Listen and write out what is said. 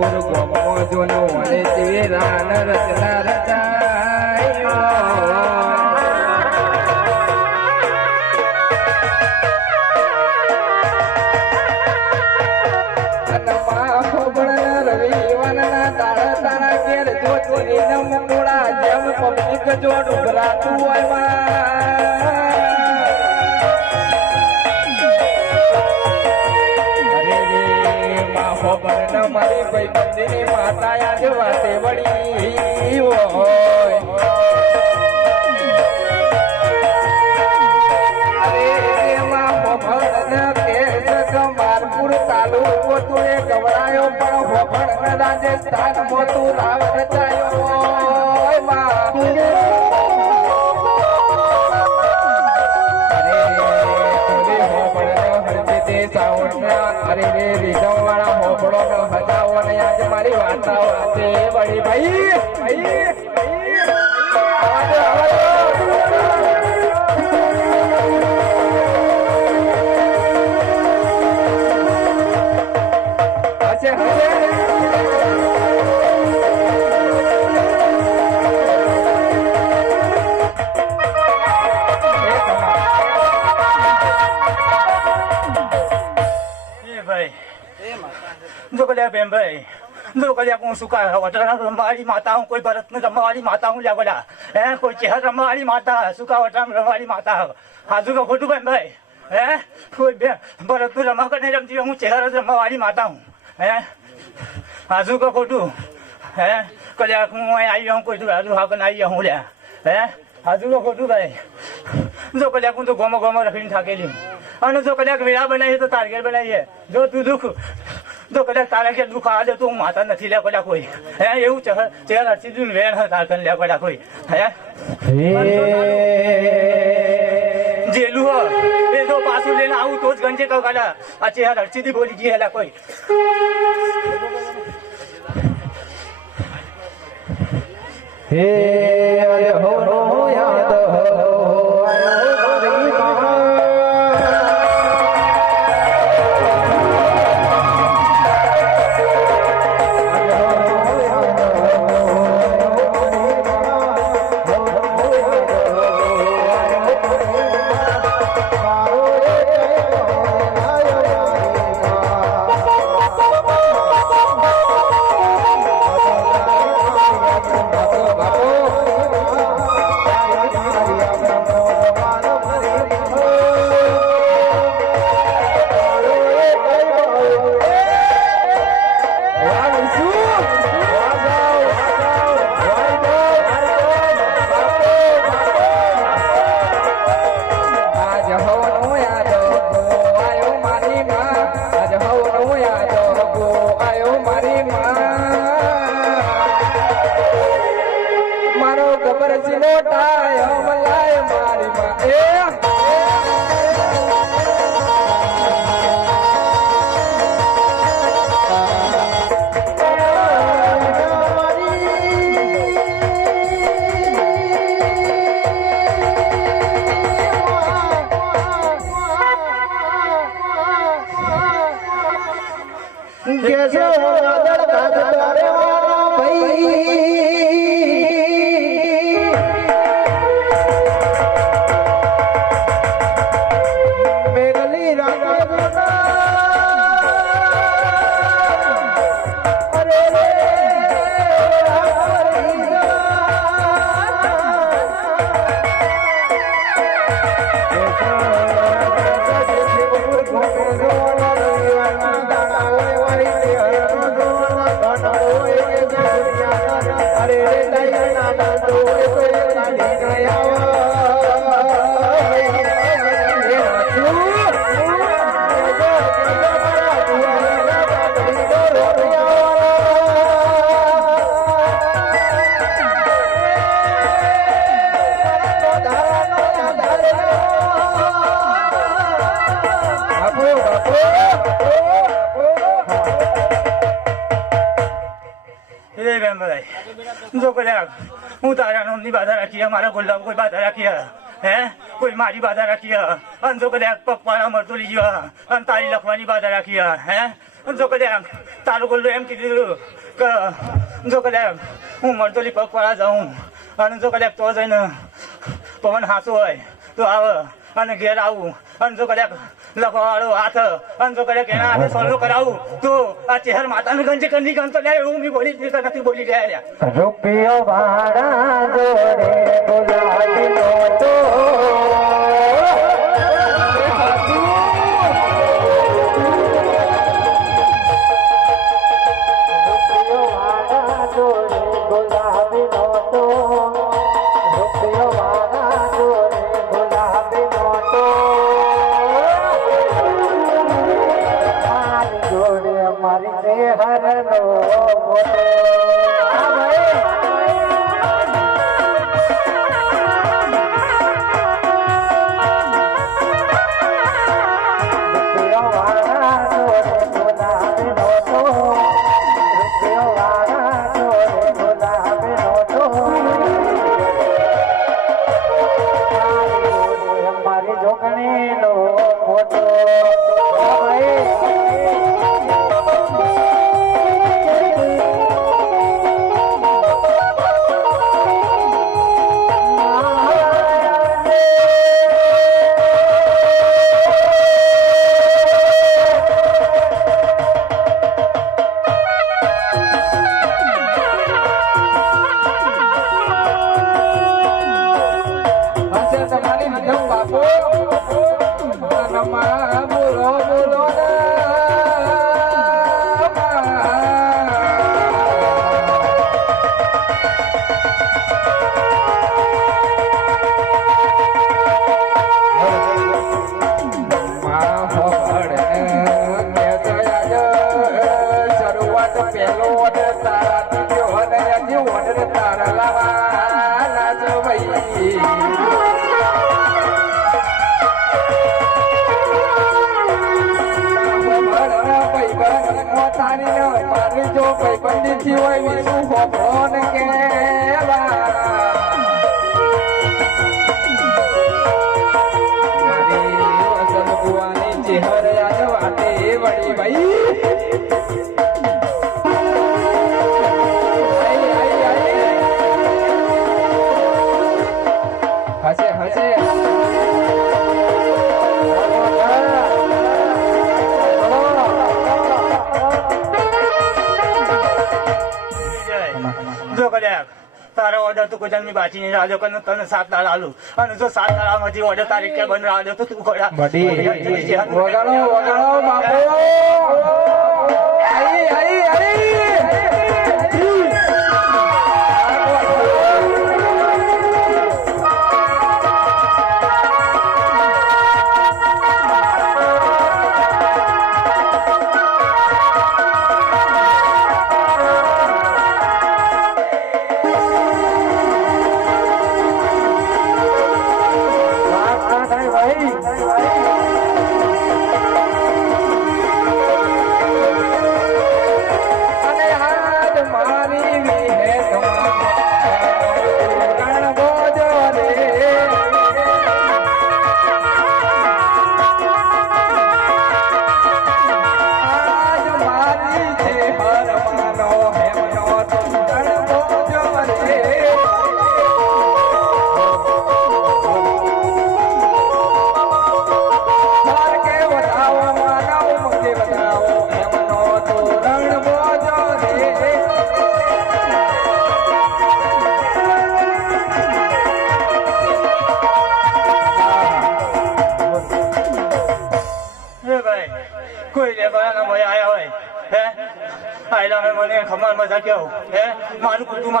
માલપુર ગોમો જોનો અને તે રાન રચના રચાય જોડ ઉભરાતું હોય મારી ભાઈ બંદીની માતા યાદ વાતે વળી હોય માલપુર તાલુકો તું એ ગવરાયો પણ ભોભણ રાજસ્થાન મોતું રાવ રચાયો અરે રે રીઝમ વાળા હોપડો નો હજાવો ને આજે મારી વાર્તા વાતે વળી ભાઈ ભાઈ જો કલ્યા હું શું વટરા રમવાળી માતા હું કોઈ ભરત ને રમવાળી માતા હું લ્યા હે કોઈ ચહેર રમવાળી માતા સુકા વટરા રમવાળી માતા હાજુ તો ખોટું ભાઈ હે કોઈ બે ભરત નું રમા નહીં રમતી હું ચહેર રમવાળી માતા હું હે હાજુ તો ખોટું હે કલ્યા હું આવી હું કોઈ હાજુ હાકન આવી હું લ્યા હે હાજુ તો ખોટું ભાઈ જો કલ્યા હું તો ગોમો ગોમો રખીને થાકેલી અને જો કલ્યાક વેળા બનાવીએ તો તારગેર બનાવીએ જો તું દુઃખ તો કદાચ તારા કે દુઃખ આવે તો હું માતા નથી લે કદાચ કોઈ હે એવું ચહેર હરસી વેણ તારકન લે કદાચ કોઈ હે જેલું હો એ તો પાછું લઈને આવું તો જ ગંજે કહું કદાચ આ ચહેર હરસી બોલી ગઈ હેલા કોઈ હે હો યાદ જો કલ્યા હું તારા નામની બાધા રાખી મારા ગુલાબ કોઈ બાધા રાખી હે કોઈ મારી બાધા રાખી અને જો કલ્યા પપ્પાના મળતું લઈ ગયો અને તારી લખવાની બાધા રાખી હે જો કદાચ તારું ગોલ્લું એમ કીધું કે જો કદાચ હું મરતોલી પગપાળા જાઉં અને જો કદાચ તો જઈને પવન હાંસું હોય તો આવે અને ઘેર આવું અને જો કદાચ લખવાવાળો હાથ અને જો કદાચ એના હાથે સોલ્વ કરાવું તો આ ચહેર માતાને ગંજ કંદી ગંજ તો લે એવું મેં બોલી નથી બોલી રહ્યા રૂપિયો ભાડા જોડે ગુલાબી નોટો તારો ઓર્ડર તું કોઈ જન્મી બાજી નહીં રાજો તને 7 દાડા આલું અને જો 7 દાડામાંથી ઓર્ડર તારીખ કે બંધ રાજો તો તું વગાડો બાપુ મને ખબર મજા કેવું હે મારું કુટુંબ